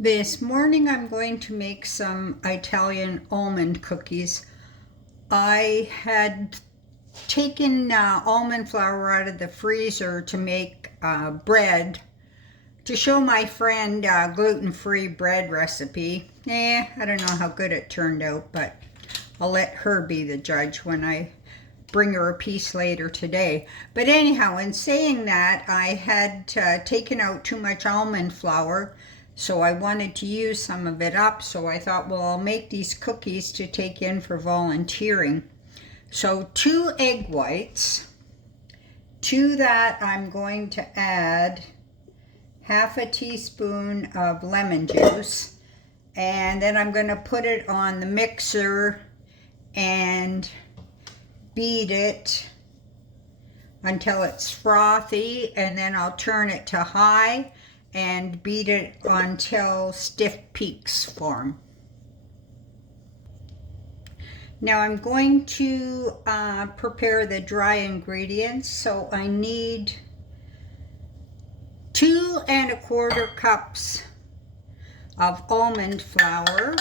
This morning I'm going to make some Italian almond cookies. I had taken almond flour out of the freezer to make bread to show my friend gluten-free bread recipe. I don't know how good it turned out, but I'll let her be the judge when I bring her a piece later today. But anyhow, in saying that, I had taken out too much almond flour, so I wanted to use some of it up. So I thought, well, I'll make these cookies to take in for volunteering. So 2 egg whites. To that, I'm going to add half a teaspoon of lemon juice. And then I'm going to put it on the mixer and beat it until it's frothy, and then I'll turn it to high and beat it until stiff peaks form. Now I'm going to prepare the dry ingredients. So I need 2 1/4 cups of almond flour,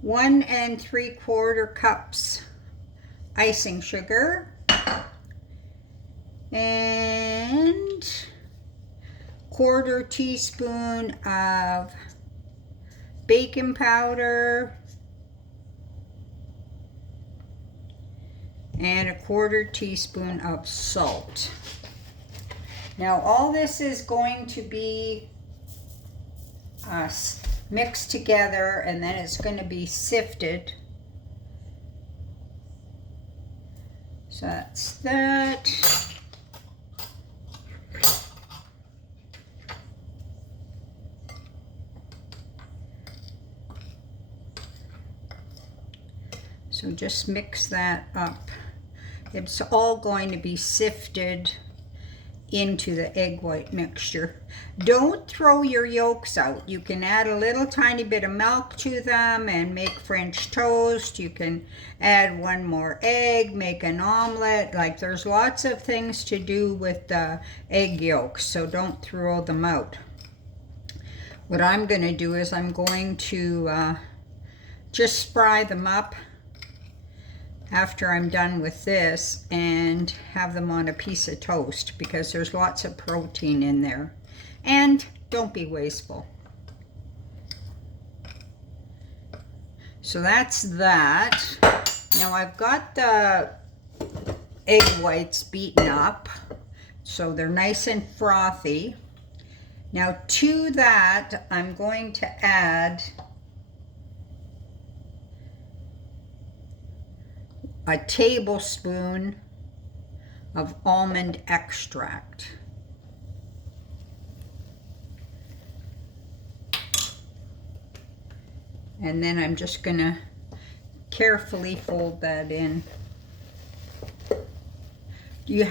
1 3/4 cups icing sugar, and 1/4 teaspoon of baking powder, and 1/4 teaspoon of salt. Now all this is going to be mixed together, and then it's going to be sifted. So that's that. So just mix that up. It's all going to be sifted into the egg white mixture. Don't throw your yolks out. You can add a little tiny bit of milk to them and make French toast. You can add 1 more egg, make an omelet. Like, there's lots of things to do with the egg yolks, so don't throw them out. What I'm going to do is I'm going to just fry them up after I'm done with this and have them on a piece of toast, because there's lots of protein in there. And don't be wasteful. So that's that. Now I've got the egg whites beaten up, so they're nice and frothy. Now to that, I'm going to add a tablespoon of almond extract. And then I'm just going to carefully fold that in. You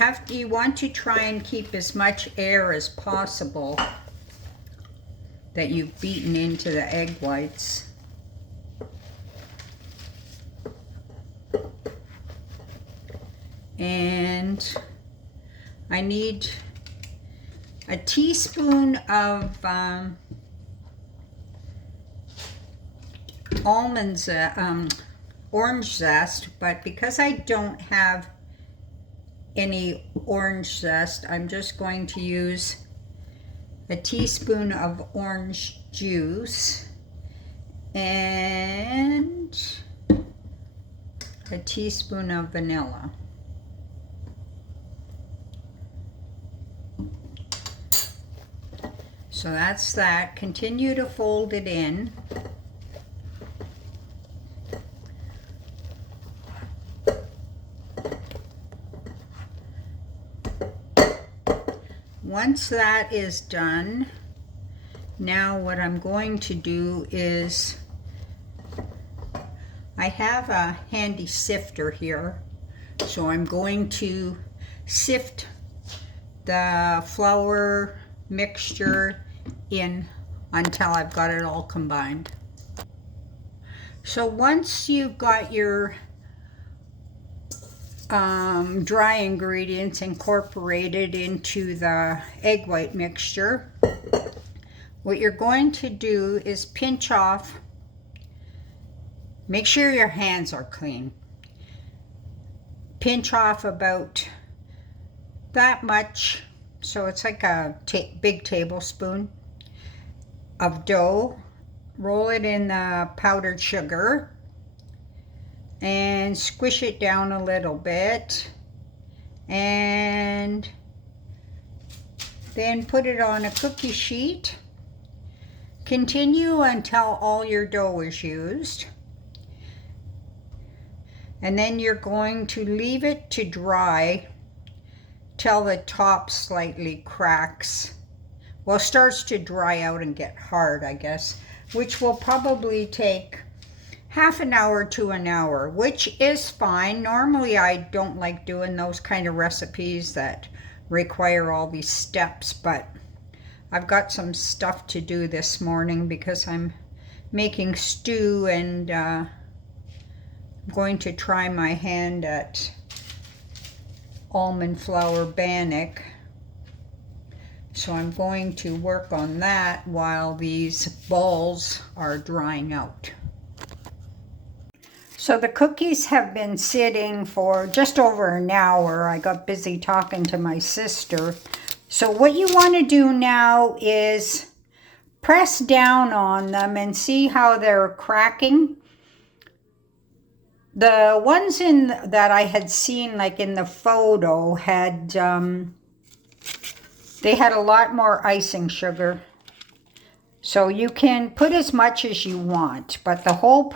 want to try and keep as much air as possible that you've beaten into the egg whites. And I need a teaspoon of orange zest, but because I don't have any orange zest, I'm just going to use a teaspoon of orange juice and a teaspoon of vanilla. So that's that. Continue to fold it in. Once that is done, now what I'm going to do is, I have a handy sifter here, so I'm going to sift the flour mixture in until I've got it all combined. So once you've got your dry ingredients incorporated into the egg white mixture. What you're going to do is pinch off, make sure your hands are clean. Pinch off about that much, so it's like a big tablespoon of dough. Roll it in the powdered sugar and squish it down a little bit, and then put it on a cookie sheet. Continue until all your dough is used, and then you're going to leave it to dry till the top slightly cracks. Well, starts to dry out and get hard, I guess, which will probably take half an hour to an hour, which is fine. Normally I don't like doing those kind of recipes that require all these steps, but I've got some stuff to do this morning because I'm making stew, and I'm going to try my hand at almond flour bannock. So I'm going to work on that while these balls are drying out. So the cookies have been sitting for just over an hour. I got busy talking to my sister. So what you want to do now is press down on them and see how they're cracking. The ones that I had seen, like in the photo, had they had a lot more icing sugar. So you can put as much as you want, but the whole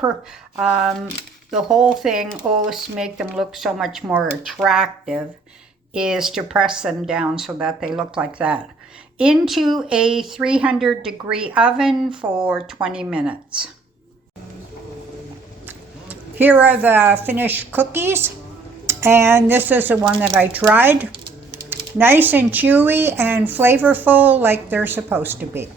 thing, to make them look so much more attractive, is to press them down so that they look like that. Into a 300-degree oven for 20 minutes. Here are the finished cookies, and this is the one that I tried. Nice and chewy and flavorful like they're supposed to be.